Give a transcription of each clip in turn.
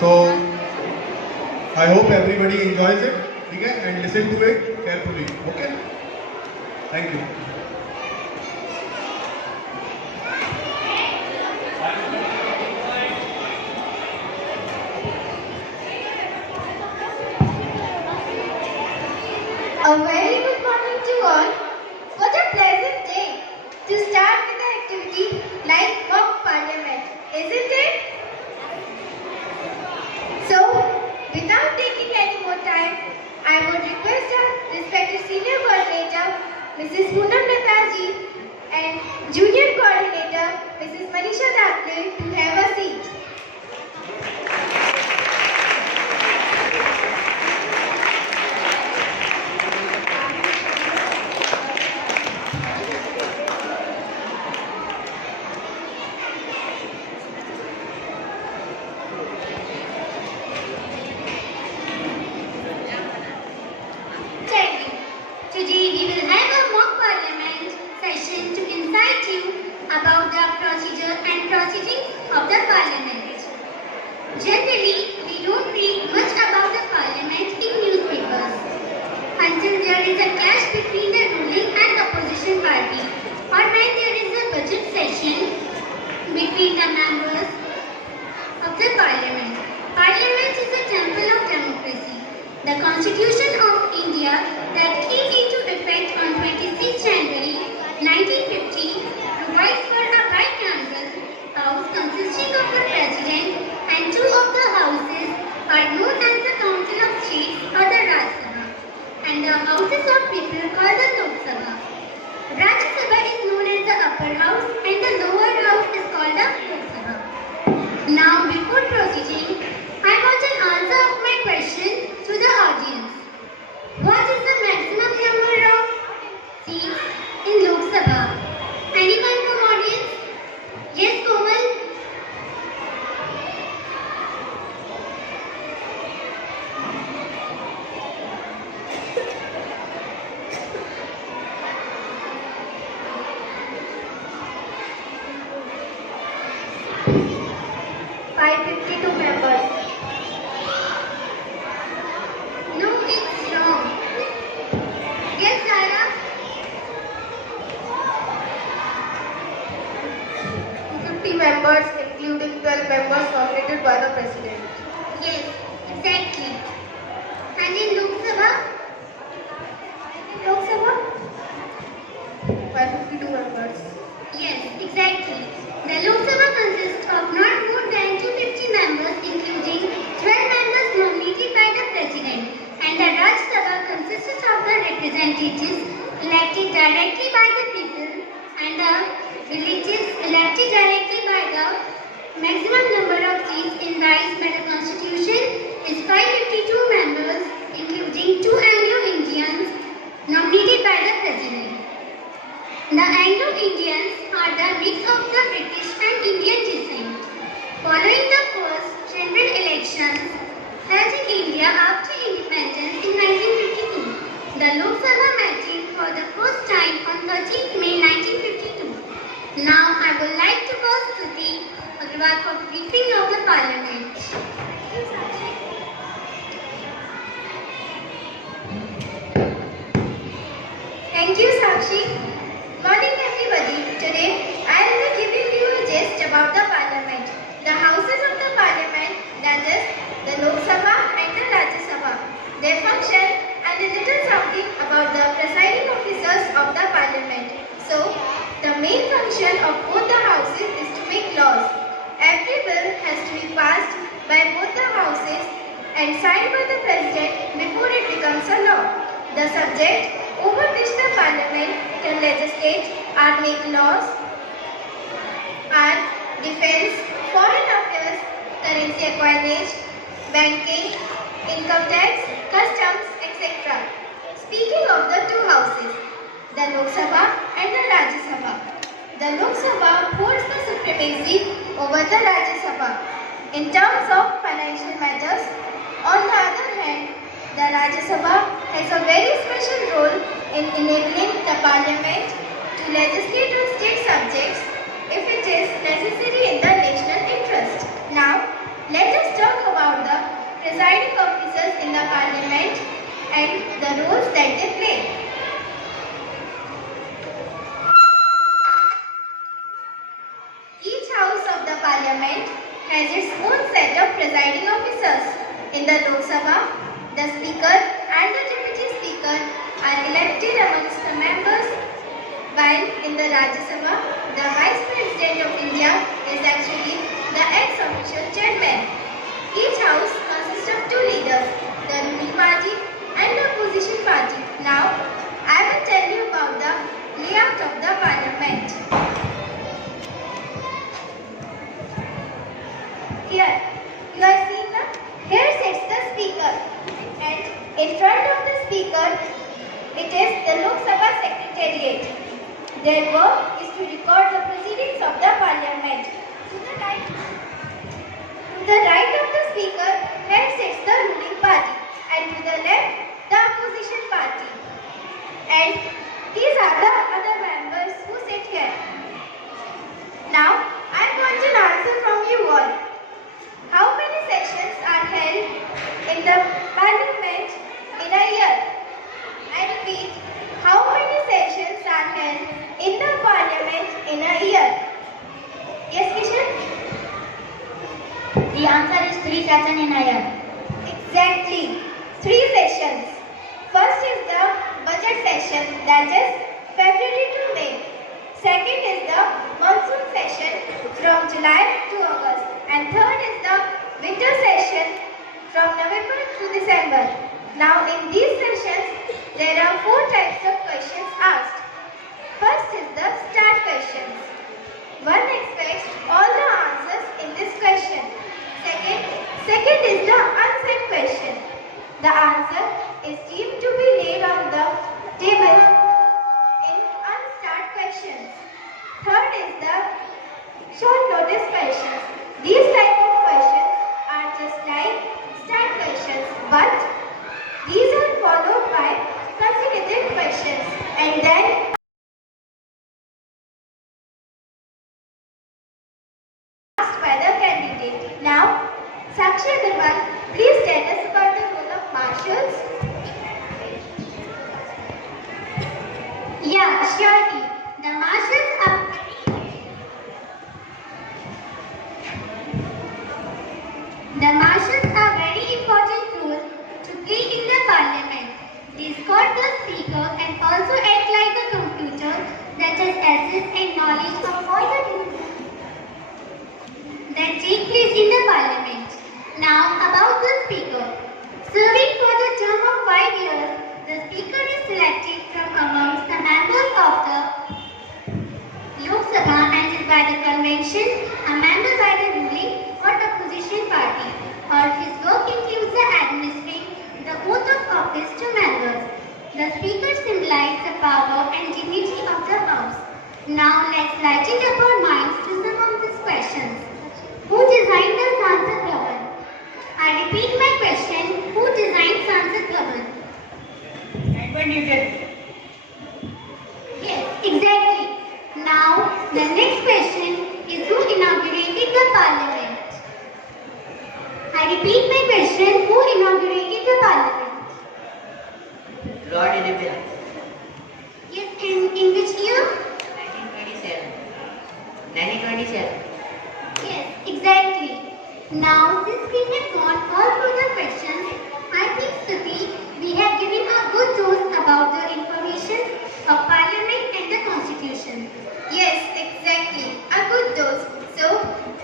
So I hope everybody enjoys it, okay, and listen to it carefully. Okay. Thank you. A very good morning to all. What a pleasant day to start with an activity like mock parliament, isn't it? So, without taking any more time, I would request our respected senior coordinator, Mrs. Poonam Nataji, and junior coordinator, Mrs. Manisha Dakle, to have a seat. Today we will have a mock parliament session to insight you about the procedure and proceedings of the parliament. Generally, we don't read much about the parliament in newspapers until there is a clash between the ruling and opposition party, or when there is a budget session between the members of the parliament. Parliament is a temple of democracy. The Constitution of India that came into effect on 26 January 1950 provides for a bicameral house consisting of the President and two of the houses are known as the Council of States or the Raj Sabha, and the houses of people called the Lok Sabha. Rajya Sabha is known as the upper house and the lower house is called the Lok Sabha. Now before proceeding, I want an answer of my question to the audience. What is the maximum number of seats in Lok Sabha? Anyone from audience? Yes, Komal? Members. No, it's wrong. Yes, Zara? 50 members, including 12 members nominated by the President. Yes, exactly. And in Lok Sabha? Lok Sabha? 552 members. Yes, exactly. The Lok Sabha consists of not more than 250 members, including 12 members nominated by the President, and the Rajya Sabha consists of the representatives elected directly by the people and the relatives elected directly by the maximum number of seats in rise by the Constitution is 552 members, including 2 Anglo-Indians nominated by the President. The Anglo-Indians are the mix of the British and Indian descent. Following the first general elections held in India after independence in 1952, the Lok Sabha met for the first time on 13th May 1952. Now I would like to call Stuti Agarwal for briefing of the Parliament. Thank you, Sakshi. Morning, everybody. Today, I will be giving you a gist about the Parliament, the houses of the Parliament, that is, the Lok Sabha and the Rajya Sabha, their function, and a little something about the presiding officers of the Parliament. So, the main function of both the houses is to make laws. Every bill has to be passed by both the houses and signed by the President before it becomes a law. The subject over which the Parliament can legislate or make laws are defence, foreign affairs, currency coinage, banking, income tax, customs, etc. Speaking of the two houses, the Lok Sabha and the Rajya Sabha. The Lok Sabha holds the supremacy over the Rajya Sabha in terms of financial matters, The Rajya Sabha has a very special role in enabling the Parliament to legislate on state subjects if it is necessary in the national interest. Now, let us talk about the presiding officers in the Parliament and the roles that they play. Each house of the Parliament has its own set of presiding officers. In the Lok Sabha, the Speaker and the Deputy Speaker are elected amongst the members, while in the Rajya Sabha, the Vice President of India is actually the ex-official chairman. Each house consists of two leaders, the ruling party and the opposition party. Now, I will tell you about the layout of the Parliament. Here, you are seeing the here sits the speaker, and in front of the speaker, it is the Lok Sabha Secretariat. Their work is to record the proceedings of the Parliament. To the right of the speaker, here sits the ruling party, and to the left, the opposition party. And these are the other members who sit here. Now, I want an answer from you all. How many sessions are held in the Parliament in a year? I repeat, how many sessions are held in the Parliament in a year? Yes, Kishan? The answer is 3 sessions in a year. Exactly. 3 sessions. First is the budget session, that is February to May. Second is the monsoon session from July to August. And third is the winter session from November to December. Now in these sessions, there are 4 types of questions asked. First is the start questions. One expects all the answers in this question. Second is the unsaid question. The answer is deemed to be laid on the table in unstart questions. Third is the short notice questions. These type of questions are just like start questions, but these are followed by consecutive questions and then asked by the candidate. Now, Sakshi Agarwal, please tell us about the role of marshals. Yeah, surely. The marshals are very important role to play in the Parliament. They escort the speaker and also act like a computer that has access and knowledge of all the decisions that take place in the Parliament. Now about the speaker. Serving for the term of 5 years, the speaker is selected from amongst the members of the Lok Sabha and is by the convention a member by the ruling or opposition party, or his work includes the administering the oath of office to members. The speaker symbolizes the power and dignity of the house. Now let's lighten up our minds to some of these questions. Who designed the Sansad Bhavan? I repeat my question. Who designed Sansad Bhavan? Edward Newton. Yes, exactly. Now the next question is who inaugurated the Parliament? I repeat my question. Who inaugurated the Parliament? Lord Elizabeth. Yes, and in which year? 1927. 1927. Yes, exactly. Now, since we have gone all through the questions, I think, Stuti, we have given a good dose about the information of Parliament and the Constitution. Yes, exactly. A good dose. So,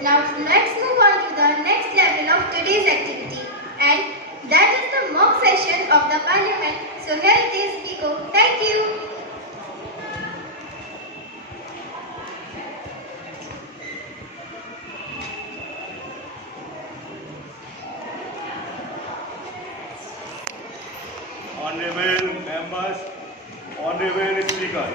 now let's move on to the next level of today's activity. And that is the mock session of the Parliament. So here it is, Nico. Thank you. Honorable members, Honorable Speaker.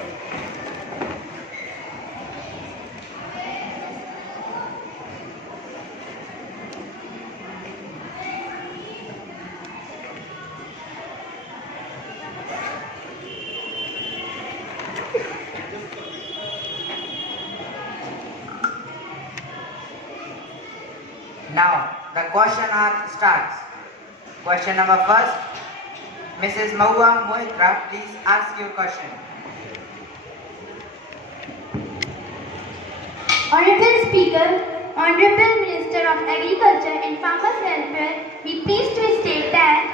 the question hour starts. Question number first, Mrs. Mahua Mohitra, please ask your question. Honorable Speaker, Honorable Minister of Agriculture and Farmers Welfare, we pleased to state that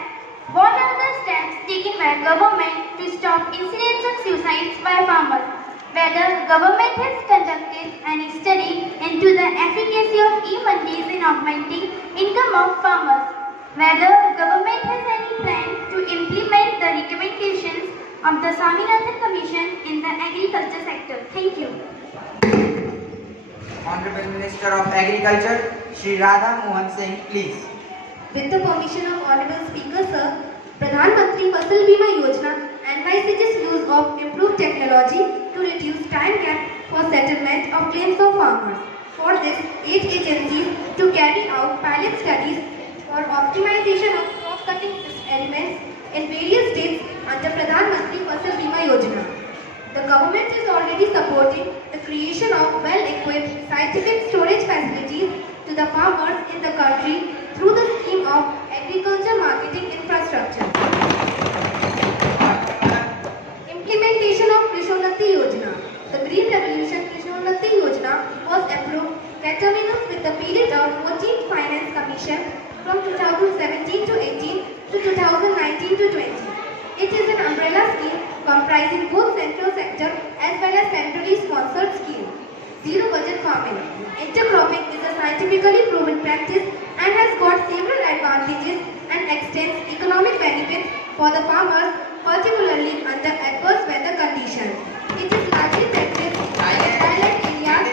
what are the steps taken by government to stop incidents of suicides by farmers? Whether government has conducted any study into the efficacy of e-mandis in augmenting income of farmers? Whether government has any plan to implement the recommendations of the Swaminathan Commission in the agriculture sector? Thank you. Honorable Minister of Agriculture, Shri Radha Mohan Singh, please. With the permission of Honorable Speaker, Sir, Pradhan Mantri Fasal Bima Yojana envisages use of improved technology to reduce time gap for settlement of claims of farmers. For this, 8 agencies to carry out pilot studies for optimization of crop cutting elements in various states under Pradhan Mantri Fasal Bima Yojana. The government is already supporting the creation of well-equipped scientific storage facilities to the farmers in the country through the scheme of agriculture marketing infrastructure. Implementation of Krishnonnati Yojana. The Green Revolution Krishnonnati Yojana was approved coterminous with the period of 14th Finance Commission from 2017 to 18 to 2019 to 20. It is an umbrella scheme comprising both central sector as well as centrally sponsored scheme. Zero budget farming. Intercropping is a scientifically proven practice and has got several advantages and extends economic benefits for the farmers, particularly under adverse weather conditions. It is largely practiced in dryland areas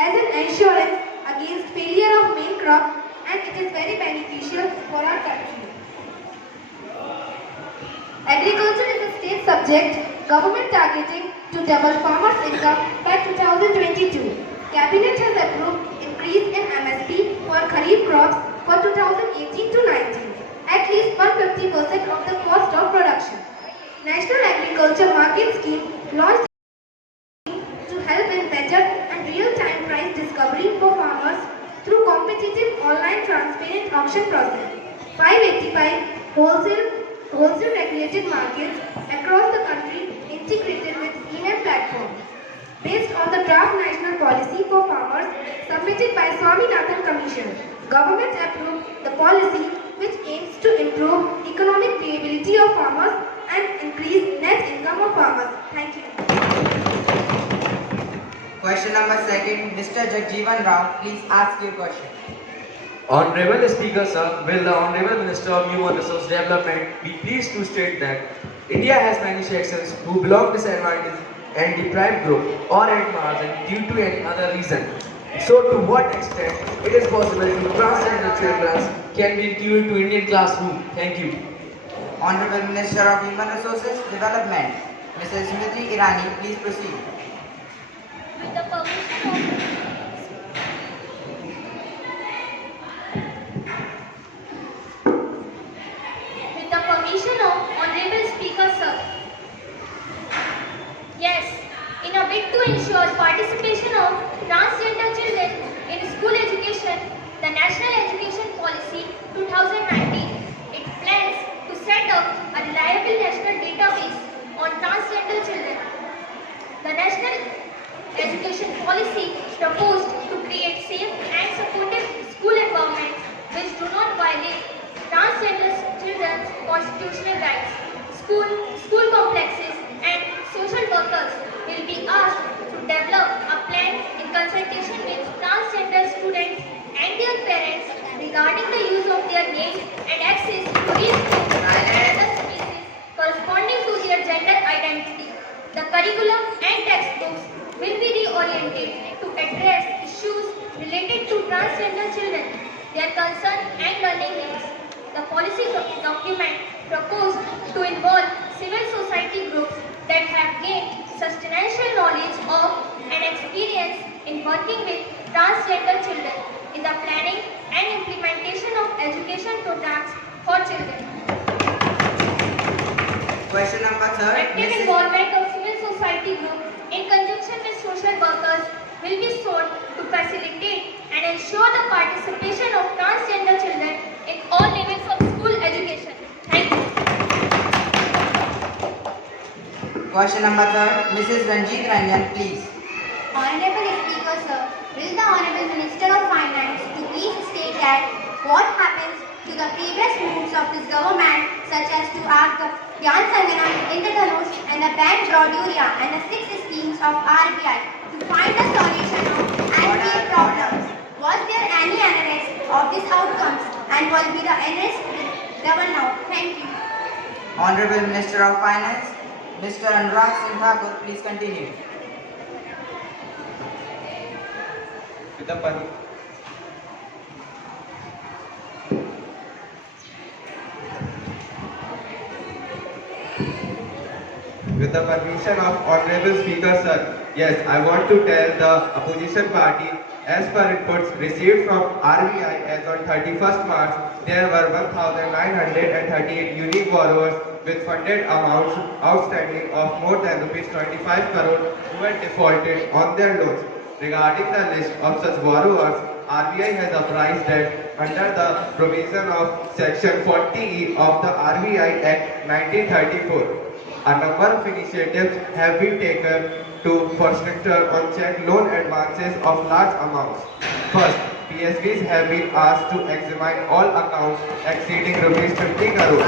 as an insurance against failure of main crop, and it is very beneficial for our country. Agriculture is a state subject, government targeting to double farmers' income by 2022. Cabinet has approved increase in MSP for Kharif crops for 2018 to 19, at least 150% of the cost of production. National Agriculture Market Scheme launched to help in better and real-time price discovery for farmers through competitive online transparent auction process. 585 wholesale regulated markets across the country integrated with e-NAM platform. Based on the draft national policy for farmers submitted by Swaminathan Commission, government approved the policy which aims to improve economic viability of farmers and increase net income of farmers. Thank you. Question number second, Mr. Jagjeevan Rao, please ask your question. Honorable Speaker, sir, will the Honorable Minister of Human Resource Development be pleased to state that India has many sections who belong disadvantaged and deprived group or at margin due to any other reason. So to what extent it is possible to transgender children can be included to Indian classroom? Thank you. Honorable Minister of Human Resources Development, Mrs. Smriti Irani, please proceed. With the permission of Honorable Speaker, sir. Yes, in a bid to ensure participation of transgender children in school education, the National Education Policy 2019, it plans to set up a reliable national database on transgender children. The National Education Policy proposed to create safe and supportive school environments which do not violate transgender children's constitutional rights. School complexes and social workers will be asked to develop a plan in consultation with transgender students and their parents regarding the use of their names and access to restricted and other spaces corresponding to their gender identity. The curriculum and textbooks will be reoriented to address issues related to transgender children, their concerns and learning needs. The policy document proposed to involve civil society groups that have gained substantial knowledge of and experience in working with transgender children in the planning and implementation of education programs for children. Question number third, Active involvement of civil society groups in conjunction with social workers will be sought to facilitate and and ensure the participation of transgender children in all levels of school education. Thank you. Question number 3, Mrs. Ranjit Ranjan, please. Honorable Speaker, sir, will the Honorable Minister of Finance to please state that what happens to the previous moves of this government, such as to add the Gyan Sangana, Indradhanush and the Bank Broaduria and the 6 schemes of RBI to find a solution of NPA problems? Was there any analysis of these outcomes and will be the analysis given now? Thank you. Honorable Minister of Finance, Mr. Anurag Singh Thakur, please continue. With the permission of Honorable Speaker, sir, yes, I want to tell the opposition party, as per reports received from RBI as on 31st March, there were 1,938 unique borrowers with funded amounts outstanding of more than rupees 25 crore who had defaulted on their loans. Regarding the list of such borrowers, RBI has apprised that under the provision of Section 40E of the RBI Act 1934, a number of initiatives have been taken for stricter on-check loan advances of large amounts. First, PSBs have been asked to examine all accounts exceeding rupees 50 crore,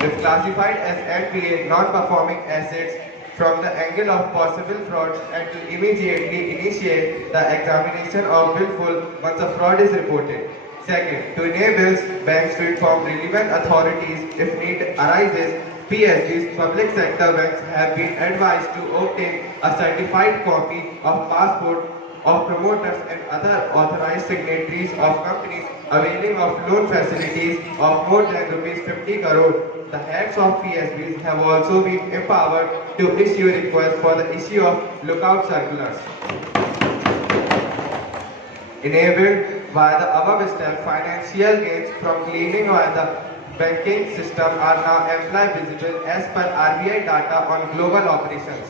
if classified as NPA, non-performing assets, from the angle of possible fraud, and to immediately initiate the examination of willful once a fraud is reported. Second, to enable banks to inform relevant authorities if need arises, PSBs, public sector banks, have been advised to obtain a certified copy of passport of promoters and other authorized signatories of companies availing of loan facilities of more than rupees 50 crore. The heads of PSBs have also been empowered to issue requests for the issue of lookout circulars. Enabled by the above step, financial gains from cleaning by the banking system are now amply visible as per RBI data on global operations.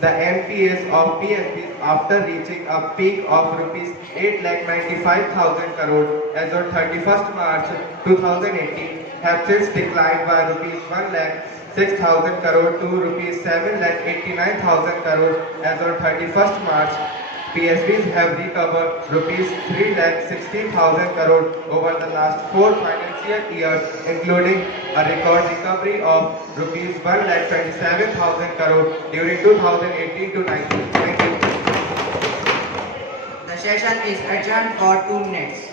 The NPAs of PSBs, after reaching a peak of rupees 8,95,000 crore as on 31st March 2018, have since declined by rupees 1,06,000 crore to rupees 7,89,000 crore as on 31st March. PSBs have recovered rupees 3,60,000 crore over the last 4 financial years, including a record recovery of rupees 1,27,000 crore during 2018 to 19. Thank you. The session is adjourned for 2 minutes.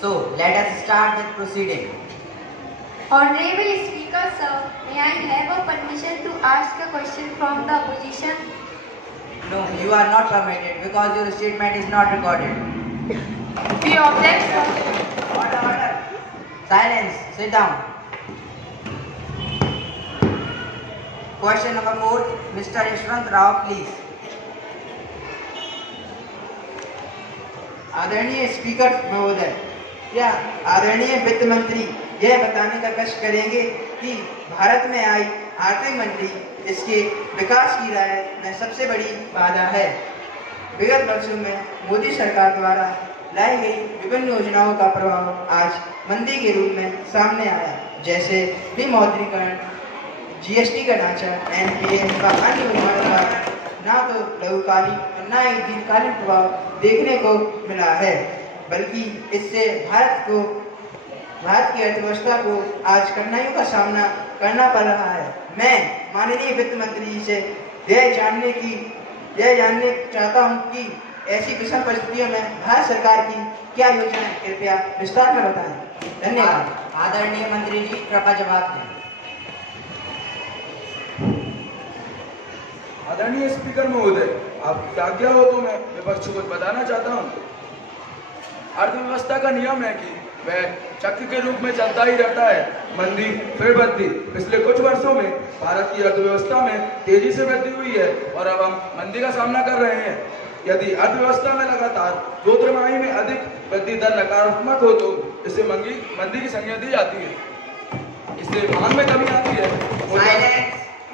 So, let us start with proceeding. Honorable Speaker, sir, may I have a permission to ask a question from the opposition? No, you are not permitted because your statement is not recorded. We object, sir. Order, order. Silence. Sit down. Question number 4, Mr. Yashwant Rao, please. आदरणीय speaker महोदय, क्या आदरणीय वित्त मंत्री यह बताने का कष्ट करेंगे कि भारत में आई आर्थिक मंदी इसके विकास की राह में सबसे बड़ी बाधा है। विगत वर्षों में मोदी सरकार द्वारा लाई गई विभिन्न योजनाओं का प्रभाव आज मंदी के रूप में सामने आया, जैसे विमुद्रीकरण, जीएसटी का ढांचा, एनपीए व अन्य योजनाओं का ना तो लघुकालीन और ना ही दीर्घकालीन प्रभाव देखने को मिला है, बल्कि इससे भारत की अर्थव्यवस्था को आज कठिनाइयों का सामना करना पड़ रहा है। मैं माननीय वित्त मंत्री जी से यह जानने चाहता हूं कि ऐसी विषम परिस्थितियों में भारत सरकार की क्या योजना है, कृपया विस्तार में बताएं। धन्यवाद। आदरणीय मंत्री जी कृपया जवाब दें। आदरणीय स्पीकर महोदय, आपकी आज्ञा हो तो मैं विपक्ष को बताना चाहता हूँ। अर्थव्यवस्था का नियम है कि वह चक्र के रूप में चलता ही रहता है, मंदी फिर वृद्धि। पिछले कुछ वर्षों में भारत की अर्थव्यवस्था में तेजी से वृद्धि हुई है और अब हम मंदी का सामना कर रहे हैं। यदि अर्थव्यवस्था में लगातार 2 तिमाही में अधिक वृद्धि दर नकारात्मक हो तो इसे मंदी की संज्ञा दी जाती है। इससे मांग में कमी आती है,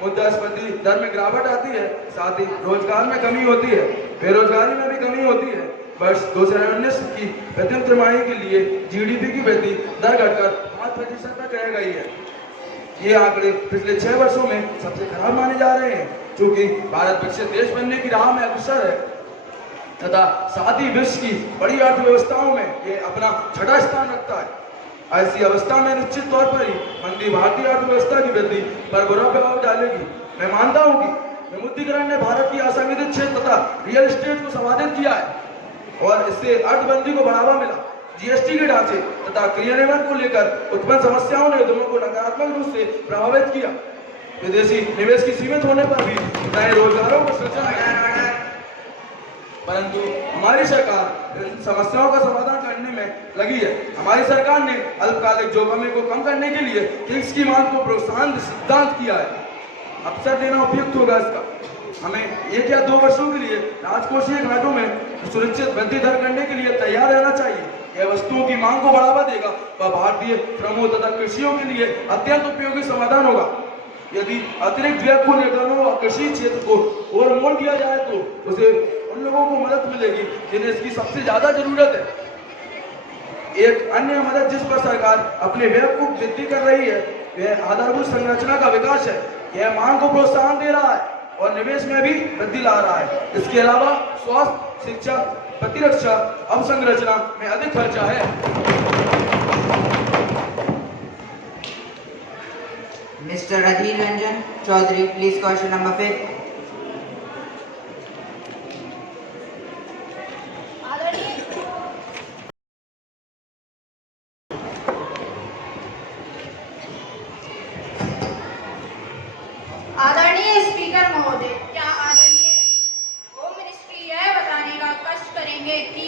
मुद्रास्फीति दर में गिरावट आती है, साथ ही रोजगार में कमी होती है, बेरोजगारी में भी कमी होती है। वर्ष 2019 की प्रथम तिमाही के लिए जीडीपी की वृद्धि दर घटकर 5% तक रह गई है। ये आंकड़े पिछले 6 वर्षों में सबसे खराब माने जा रहे हैं, क्योंकि भारत विकसित देश बनने की राह में अग्रसर है तथा साथ ही विश्व की बड़ी अर्थव्यवस्थाओं में ये अपना 6ठा स्थान रखता है। ऐसी अवस्था में निश्चित तौर पर ही मंदी भारतीय अर्थव्यवस्था की वृद्धि पर बुरा प्रभाव डालेगी। मैं मानता हूँ कि विमुद्रीकरण ने भारत की असंगठित क्षेत्र तथा रियल एस्टेट को संवर्धित किया है और इससे अर्थवृद्धि को बढ़ावा मिला। जीएसटी के ढांचे तथा क्रियान्वयन को लेकर उत्पन्न समस्याओं ने उद्यमों को नकारात्मक रूप से प्रभावित किया। विदेशी निवेश की सीमित होने पर भी नए रोजगारों को सृजन है, परंतु हमारी सरकार इन समस्याओं का समाधान करने में लगी है। हमारी सरकार ने अल्पकालिक जोखिमों को कम करने के लिए किक्स की मांग को प्रोत्साहन सिद्धांत किया है। अवसर देना उपयुक्त होगा इसका। हमें 1 या 2 वर्षों के लिए राजकोषीय घाटों में सुरक्षित वृद्धि दर करने के लिए तैयार रहना चाहिए। यह वस्तुओं की मांग को बढ़ावा देगा व भारतीय श्रमों तथा कृषियों के लिए अत्यंत उपयोगी समाधान होगा। यदि अतिरिक्त व्यय को निर्धनों और कृषि क्षेत्र को और मोड़ दिया जाए तो उसे उन लोगों को मदद मिलेगी जिन्हें इसकी सबसे ज्यादा जरूरत है। एक अन्य मदद जिस पर सरकार अपने व्यय को वृद्धि कर रही है वह आधारभूत संरचना का विकास है। यह मांग को प्रोत्साहन दे रहा है और निवेश में भी वृद्धि ला रहा है। इसके अलावा स्वास्थ्य, शिक्षा, प्रतिरक्षा, अवसंरचना में अधिक खर्चा है। Mister Adhir Ranjan Chowdhury, please question number 5। आदरणीय स्पीकर महोदय, क्या आदरणीय होम मिनिस्ट्री यह बताने का कष्ट करेंगे कि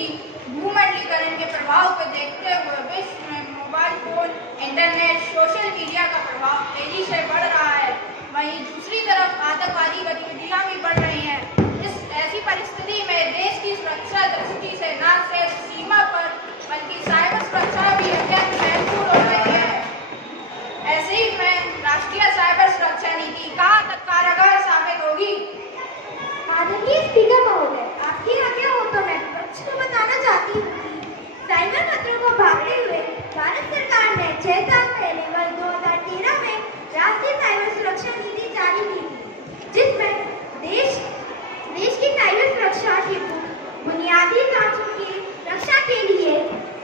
भूमंडलीकरण के प्रभाव को देखते हुए विश्व में mobile phone, internet, social media का प्रभाव तेजी से बढ़ रहा है, वहीं दूसरी तरफ आतंकवादी गतिविधियां भी बढ़ रही हैं। ऐसी परिस्थिति में देश की सुरक्षा दृष्टि से न सिर्फ सीमा पर बल्कि साइबर सुरक्षा भी अत्यंत महत्वपूर्ण हो रही है। ऐसे ही में राष्ट्रीय साइबर सुरक्षा नीति कहाँ तक कारगर साबित होगी? आदरणीय स्पीकर महोदय, आपकी आज्ञा हो तो मैं विपक्ष को बताना चाहती हूँ कि साइबर खतरों को भागते हुए भारत सरकार ने 6 साल पहले वर्ष 2013 में राष्ट्रीय साइबर सुरक्षा नीति जारी की थी, जिसमें देश की साइबर सुरक्षा हेतु बुनियादी ढांचों की रक्षा के लिए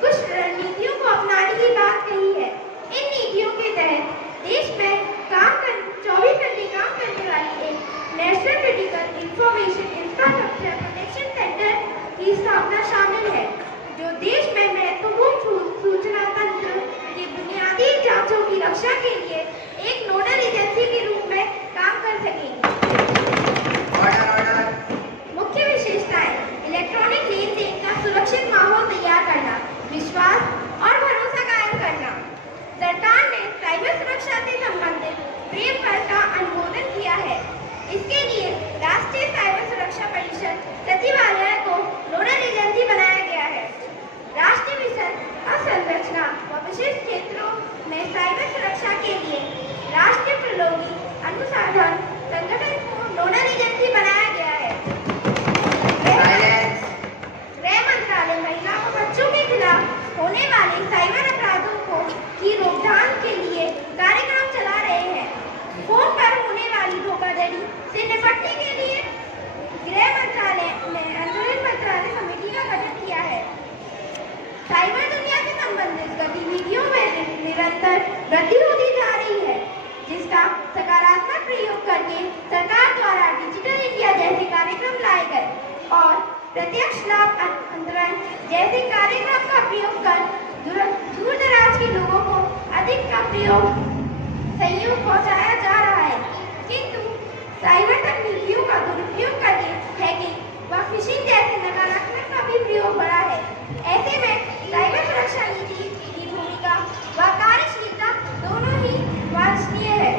कुछ रणनीतियों को अपनाने की बात कही है। इन नीतियों के तहत देश में 24 घंटे काम करने वाली एक national critical information infrastructure protection centre की स्थापना शामिल है, जो देश में महत्वपूर्ण सूचना तंत्र के बुनियादी ढांचों की रक्षा के लिए एक नोडल एजेंसी के रूप में काम कर सकेगी। मुख्य विशेषताएं: इलेक्ट्रॉनिक लेन देन का सुरक्षित माहौल तैयार करना, विश्वास और भरोसा कायम करना। सरकार ने साइबर सुरक्षा से संबंधित फ्रेमवर्क का अनुमोदन किया है। इसके लिए राष्ट्रीय साइबर सुरक्षा परिषद सचिवालय को नोडल एजेंसी बनाया गया है। राष्ट्रीय मिशन अवसंरचना व विशिष्ट क्षेत्रों में साइबर सुरक्षा के लिए राष्ट्रीय प्रौद्योगिकी अनुसंधान संगठन प्रत्यक्ष लाभ अंतरण जैसे कार्यक्रम का प्रयोग कर दूर दराज के लोगों को अधिक का सहयोग पहुंचाया जा रहा है, किंतु साइबर तकनीकियों का दुरुपयोग करके हैकिंग व फिशिंग जैसे नकारात्मक का भी प्रयोग बढ़ा है। ऐसे में साइबर सुरक्षा नीति की भूमिका व कार्यशीलता दोनों ही वांछनीय है।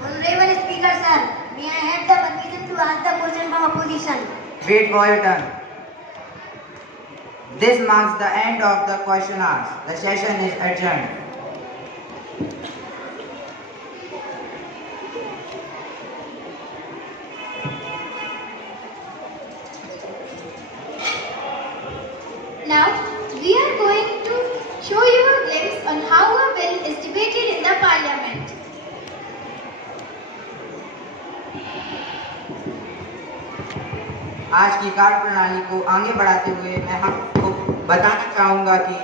Honorable Speaker sir, may I have the permission to ask the question from opposition? Wait for your turn. This marks the end of the question hours. The session is adjourned. Now, we are going to show you a glimpse on how a bill is debated in the Parliament. आज की कार्य प्रणाली को आगे बढ़ाते हुए मैं आपको बताना चाहूँगा कि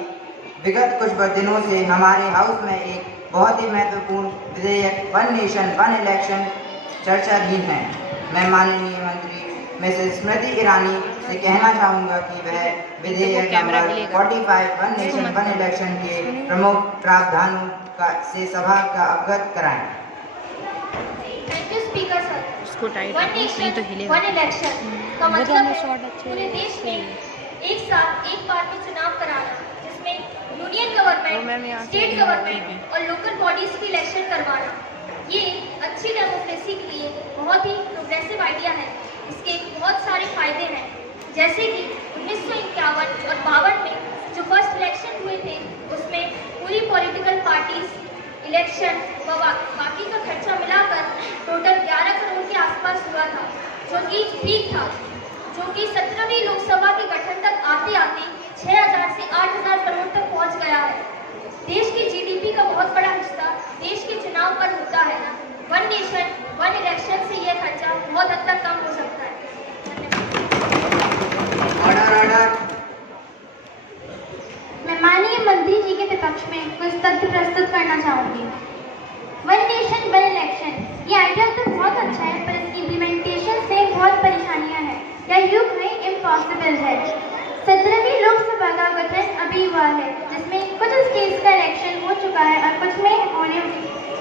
विगत कुछ दिनों से हमारे हाउस में एक बहुत ही महत्वपूर्ण विधेयक वन नेशन वन इलेक्शन चर्चाधीन है। मैं माननीय मंत्री मिसेस स्मृति ईरानी से कहना चाहूँगा कि वह विधेयक number 45 one nation one election के प्रमुख प्रावधानों से सभा का अवगत कराएं। Thank you, Speaker sir. One nation, one election का मतलब है पूरे देश में एक साथ एक बार में चुनाव कराना, जिसमें यूनियन गवर्नमेंट, स्टेट गवर्नमेंट और लोकल बॉडीज की इलेक्शन करवाना। ये अच्छी डेमोक्रेसी के लिए बहुत ही प्रोग्रेसिव आइडिया है। इसके बहुत सारे फायदे हैं, जैसे कि 1951 और 52 में जो फर्स्ट इलेक्शन हुए थे उसमें पूरी पॉलिटिकल पार्टीज इलेक्शन व बाकी का खर्चा मिलाकर टोटल 11 करोड़ के आसपास हुआ था, जो कि ठीक था, जो कि 17वीं लोकसभा के गठन तक आते आते 6000 से 8000 करोड़ तक पहुंच गया है। देश की जीडीपी का बहुत बड़ा हिस्सा देश के चुनाव पर होता है। वन नेशन वन इलेक्शन से यह खर्चा बहुत हद तक कम हो सकता है। मैं माननीय मंत्री जी के विपक्ष में कुछ तथ्य प्रस्तुत करना चाहूंगी। वन नेशन वन इलेक्शन ये आइडिया तो बहुत अच्छा है, पर इसकी इम्प्लीमेंटेशन से बहुत परेशानियां हैं। यह युग में इम्पॉसिबल है। 17वीं लोकसभा का गठन अभी हुआ है, जिसमें कुछ स्टेट्स का इलेक्शन हो चुका है और कुछ में होने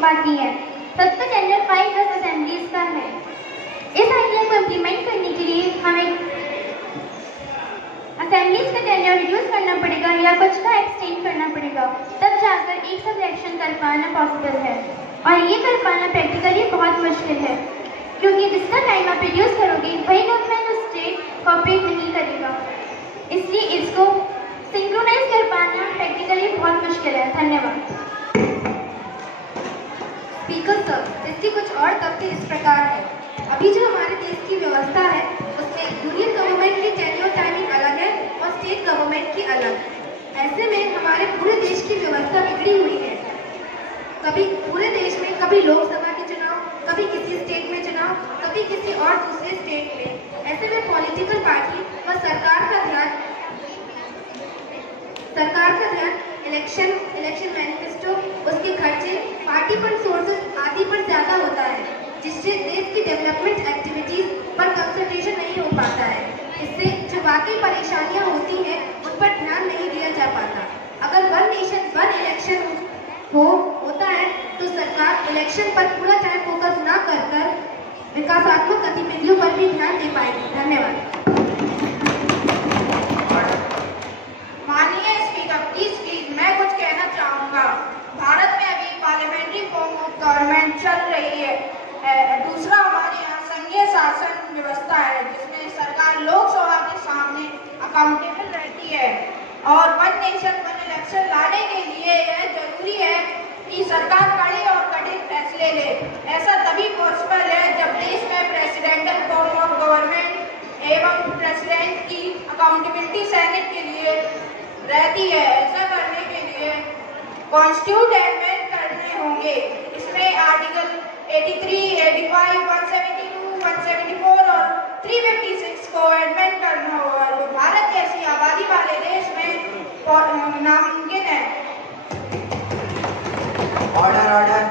बाकी है। तब तक टेंडर 5-10 असेंबलीज का है। इस आइडिया को इम्प्लीमेंट करने के लिए हमें असेंबलीज का टेन्योर रिड्यूस करना पड़ेगा या कुछ का एक्सटेंड करना पड़ेगा, तब जाकर एक सब इलेक्शन कर पाना पॉसिबल है। और ये कर पाना प्रैक्टिकली बहुत मुश्किल है, क्योंकि जितना टाइम आप रिड्यूस करोगे वही गवर्नमेंट और स्टेट कॉपरेट नहीं करेगा। इसलिए इसको सिंक्रोनाइज कर पाना प्रैक्टिकली बहुत मुश्किल है। धन्यवाद। स्पीकर सर, इसके कुछ और तथ्य इस प्रकार है। अभी जो हमारे देश की व्यवस्था है उसमें यूनियन गवर्नमेंट की टेन्योर टाइमिंग अलग है और स्टेट गवर्नमेंट की अलग। ऐसे में हमारे पूरे देश की व्यवस्था बिगड़ी हुई है। कभी पूरे देश में कभी लोकसभा के चुनाव, कभी किसी स्टेट में चुनाव, कभी किसी और दूसरे स्टेट में। ऐसे में पॉलिटिकल पार्टी व सरकार का ध्यान इलेक्शन मैनिफेस्टो, उसके खर्चे, पार्टी फंड सोर्सेज आदि पर ज्यादा होता है, जिससे देश की डेवलपमेंट एक्टिविटीज पर कंसंट्रेशन नहीं हो पाता है। इससे जो वाकई परेशानियां होती हैं उन पर ध्यान नहीं दिया जा पाता। अगर वन नेशन वन इलेक्शन होता है तो सरकार इलेक्शन पर पूरा टाइम फोकस ना कर विकासात्मक गतिविधियों पर भी ध्यान दे पाएगी। धन्यवाद। माननीय स्पीकर, प्लीज मैं कुछ कहना चाहूँगा। भारत में अभी पार्लियामेंट्री फॉर्म ऑफ गवर्नमेंट चल रही है। दूसरा, हमारे यहाँ संघीय शासन व्यवस्था है, जिसमें सरकार लोकसभा के सामने अकाउंटेबल रहती है। और वन नेशन वन इलेक्शन लाने के लिए यह जरूरी है कि सरकार कड़े और कड़े फैसले ले। ऐसा तभी पॉसिबल है जब देश में प्रेसिडेंटल फॉर्म ऑफ गवर्नमेंट एवं प्रेसिडेंट की अकाउंटेबिलिटी सेनेट के लिए रहती है। ऐसा करने के लिए कॉन्स्टिट्यूट अमेंडमेंट करने होंगे। इसमें आर्टिकल 83, 85, 172, 174 और 356 को अमेंडमेंट करना होगा, जो भारत जैसी आबादी वाले देश में नामुमकिन है। ऑर्डर।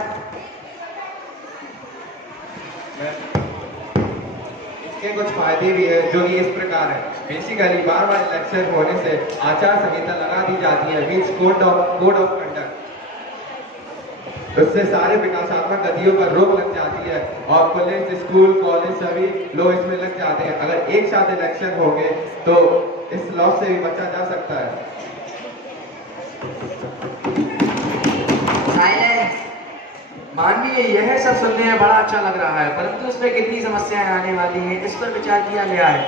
इसके कुछ फायदे भी है जो कि इस प्रकार है। बेसिकली बार बार इलेक्शन होने से आचार संहिता लगा दी जाती है, मीन्स कोड ऑफ कंडक्ट। उससे सारे विकासात्मक गतियों पर रोक लग जाती है और पुलिस, स्कूल, कॉलेज सभी लोग इसमें लग जाते हैं। अगर एक साथ इलेक्शन होंगे तो इस लॉस से भी बचा जा सकता है। माननीय, यह सब सुनने में बड़ा अच्छा लग रहा है, परंतु इसमें कितनी समस्याएं आने वाली हैं इस पर विचार किया गया है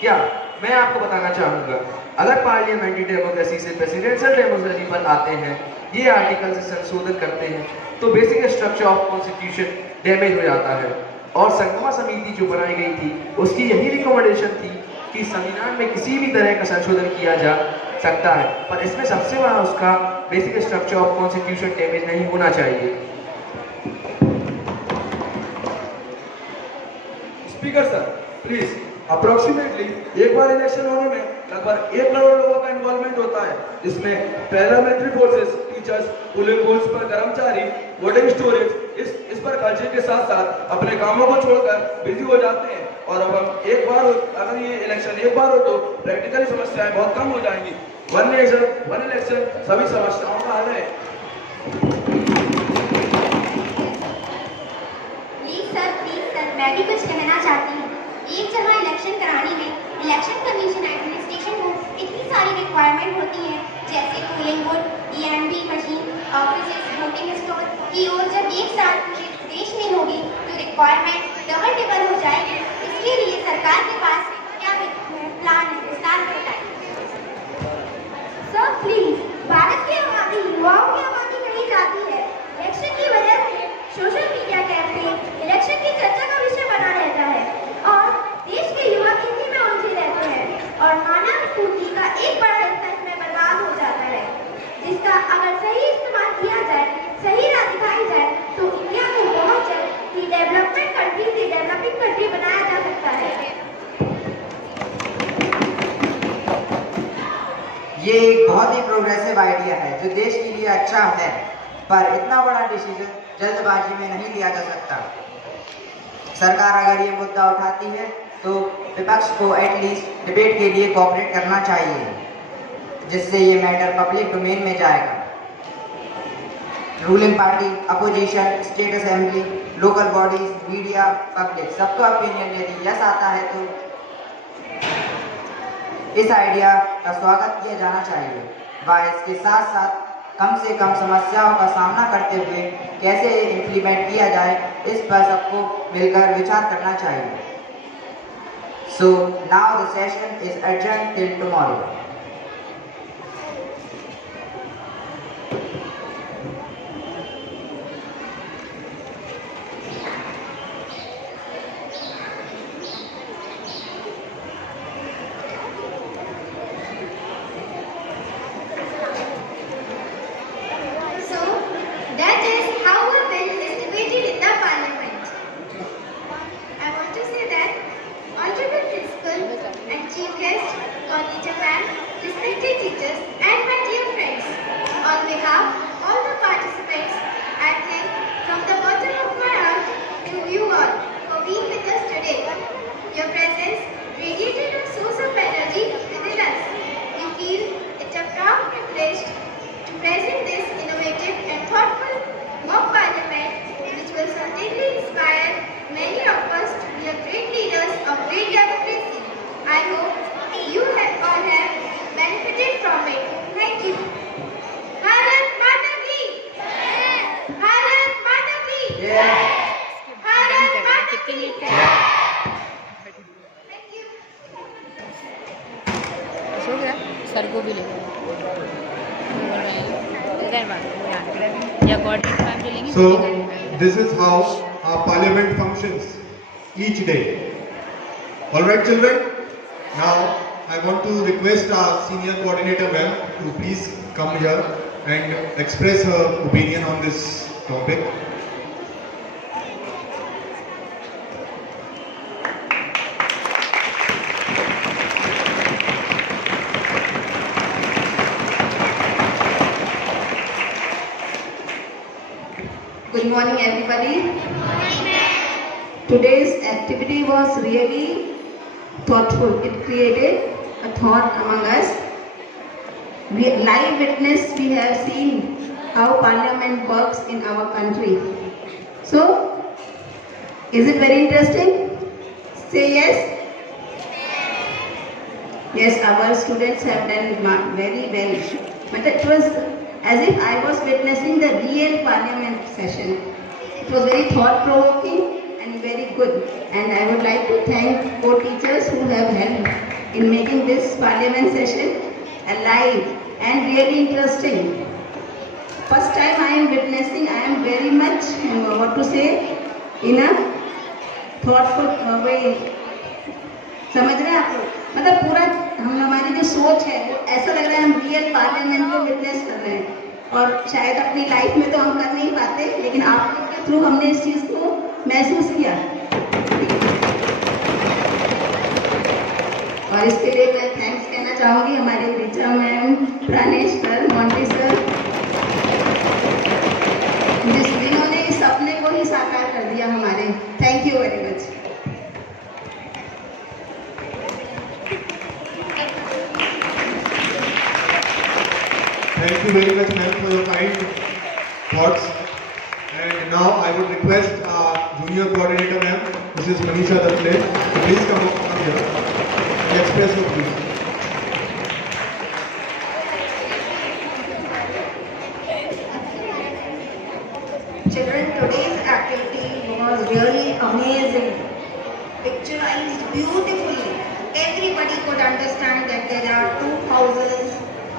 क्या? मैं आपको बताना चाहूंगा, अगर पार्लियामेंट्री डेमोक्रेसी से प्रेसिडेंशियल डेमोक्रेसी पर आते हैं, ये आर्टिकल से संशोधन करते हैं, तो basic structure of constitution damage हो जाता है। और संगमा समिति जो बनाई गई थी उसकी यही रिकमेंडेशन थी कि संविधान में किसी भी तरह का संशोधन किया जा सकता है, पर इसमें सबसे बड़ा उसका basic structure of constitution damage नहीं होना चाहिए। स्पीकर सर, प्लीज, अप्रोक्सीमेटली एक बार इलेक्शन होने में लगभग 1 करोड़ लोगों का इन्वॉल्वमेंट होता है, जिसमें paramilitary forces, teachers, polling booths पर कर्मचारी, वोटिंग स्टोरेज इस पर खर्चे के साथ साथ अपने कामों को छोड़कर बिजी हो जाते हैं। और अब हम एक बार अगर ये इलेक्शन एक बार हो तो प्रैक्टिकली समस्याएं बहुत कम हो जाएंगी। वन नेशन वन इलेक्शन सभी समस्याओं का हल है। प्लीज सर, मैं भी कुछ कहना चाहती हूँ। एक जगह इलेक्शन कराने में इलेक्शन कमीशन एडमिनिस्ट्रेशन को इतनी सारी रिक्वायरमेंट होती है, जैसे polling booth, EMV machine, office, voting store की ओर जब एक साथ देश में होगी तो रिक्वायरमेंट डबल हो जाएगी। इसके लिए सरकार के पास क्या प्लान है, विस्तार से बताइए। सर प्लीज, भारत की आबादी, युवाओं की आबादी बढ़ी जाती है। इलेक्शन की वजह से सोशल मीडिया कैंपेन इलेक्शन की चर्चा का विषय बना रहता है और देश के युवा इसी में उलझे रहते हैं और मानव पूंजी का एक बड़ा हिस्सा इसमें बर्बाद हो जाता है, जिसका अगर सही इस्तेमाल किया जाए, सही राह दिखाई जाए तो इंडिया को बहुत जल्द डेवलपमेंट कंट्री से डेवलपिंग कंट्री बनाया जा सकता है। ये एक बहुत ही प्रोग्रेसिव आइडिया है जो देश के लिए अच्छा है, पर इतना बड़ा डिसीजन जल्दबाजी में नहीं लिया जा सकता। सरकार अगर ये मुद्दा उठाती है तो विपक्ष को एटलीस्ट डिबेट के लिए कोऑपरेट करना चाहिए, जिससे ये मैटर पब्लिक डोमेन में जाएगा। Ruling party, opposition, state assembly, local bodies, media, public, सबका ओपिनियन यदि यस आता है तो इस आइडिया का स्वागत किया जाना चाहिए। व इसके साथ साथ कम से कम समस्याओं का सामना करते हुए कैसे ये इम्प्लीमेंट किया जाए, इस पर सबको मिलकर विचार करना चाहिए। So now the session is adjourned till tomorrow. Sir को भी ले So this is how our parliament functions each day. All right, children. Now I want to request our senior coordinator ma'am to please come here and express her opinion on this topic. Good morning, everybody. Today's activity was really thoughtful. It created a thought among us. Live witness, we have seen how Parliament works in our country. So, is it very interesting? Say yes. Yes, our students have done very well. But it was as if I was witnessing the real Parliament session. It was very thought-provoking and very good. And I would like to thank co-teachers who have helped in making this Parliament session alive and really interesting. First time I am witnessing, I am very much, what to say, in a thoughtful way. समझ रहे हैं आप लोग? मतलब पूरा हमारी जो सोच है वो ऐसा लग रहा है हम रियल पार्लियामेंट को विटनेस कर रहे हैं और शायद अपनी लाइफ में तो हम कर नहीं पाते लेकिन आप लोग के थ्रू हमने इस चीज़ को महसूस किया और इसके लिए मैं थैंक्स कहना चाहूँगी हमारे Richa ma'am, Pranesh sir, Monty sir, जिन्होंने इस सपने को ही साकार कर दिया हमारे. Thank you very much. Thank you very much, ma'am, for your kind thoughts. And now I would request our junior coordinator, ma'am, Mrs. Manisha Datle, to please come up here and express your views. Children, today's activity was really amazing. Picturized beautifully. Everybody could understand that there are two houses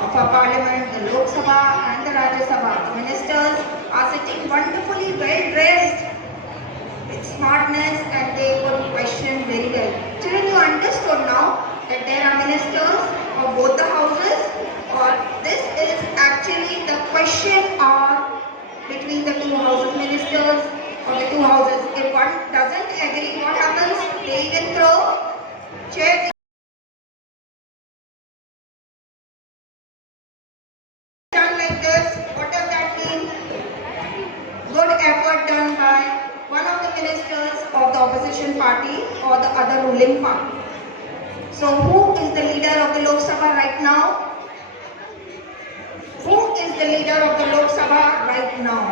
of our parliament, the Lok Sabha and the Rajya Sabha. The ministers are sitting wonderfully well dressed with smartness and they would question very well. Children, you understood now that there are ministers of both the houses, or this is actually the question or between the two houses, ministers of the two houses. If one doesn't agree, what happens? They even throw chairs. Done like this, what does that mean? Good effort done by one of the ministers of the opposition party or the other ruling party. So who is the leader of the Lok Sabha right now? Who is the leader of the Lok Sabha right now?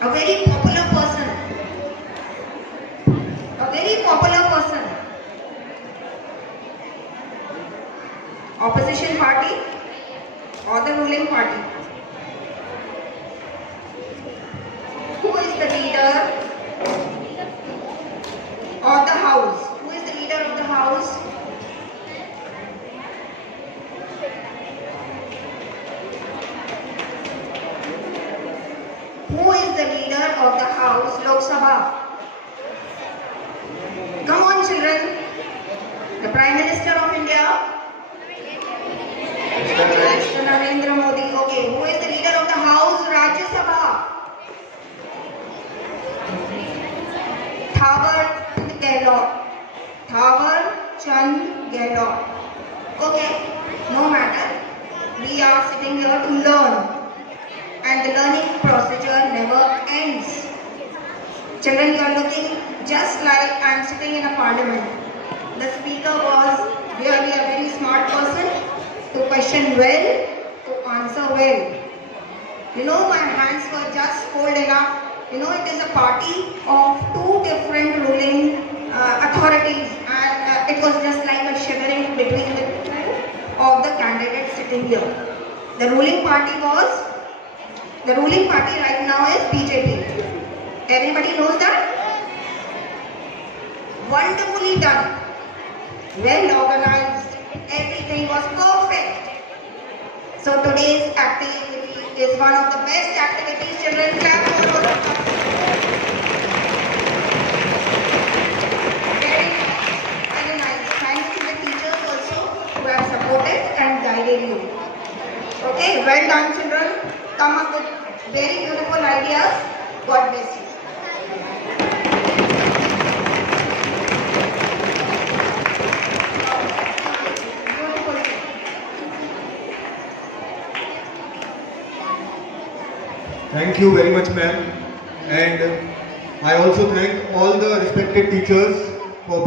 A very popular person. A very popular person. Opposition party or the ruling party? Who is the leader of the house? Who is the leader of the house? Who is the leader of the house, Lok Sabha? Come on, children. The Prime Minister of India? Mr. Narendra Modi. Okay, who is the leader of the house, Rajya Sabha? Thawar Chand Gehlot. Thawar Chand Gehlot. Okay, no matter. We are sitting here to learn. And the learning procedure never ends. Children, you are looking just like I am sitting in a parliament. The speaker was really a very smart person to question well, to answer well. You know, my hands were just cold enough. You know, it is a party of two different ruling authorities and it was just like a shivering between the two of the candidates sitting here. The ruling party right now is BJP. Everybody knows that? Wonderfully done. Well organized. Everything was perfect. So today's activity is one of the best activities. Children, clap for us. Very nice. Thanks to the teachers also who have supported and guided you. Okay, well done, children. Come up with very beautiful ideas. God bless you. Thank you very much, ma'am. And I also thank all the respected teachers for being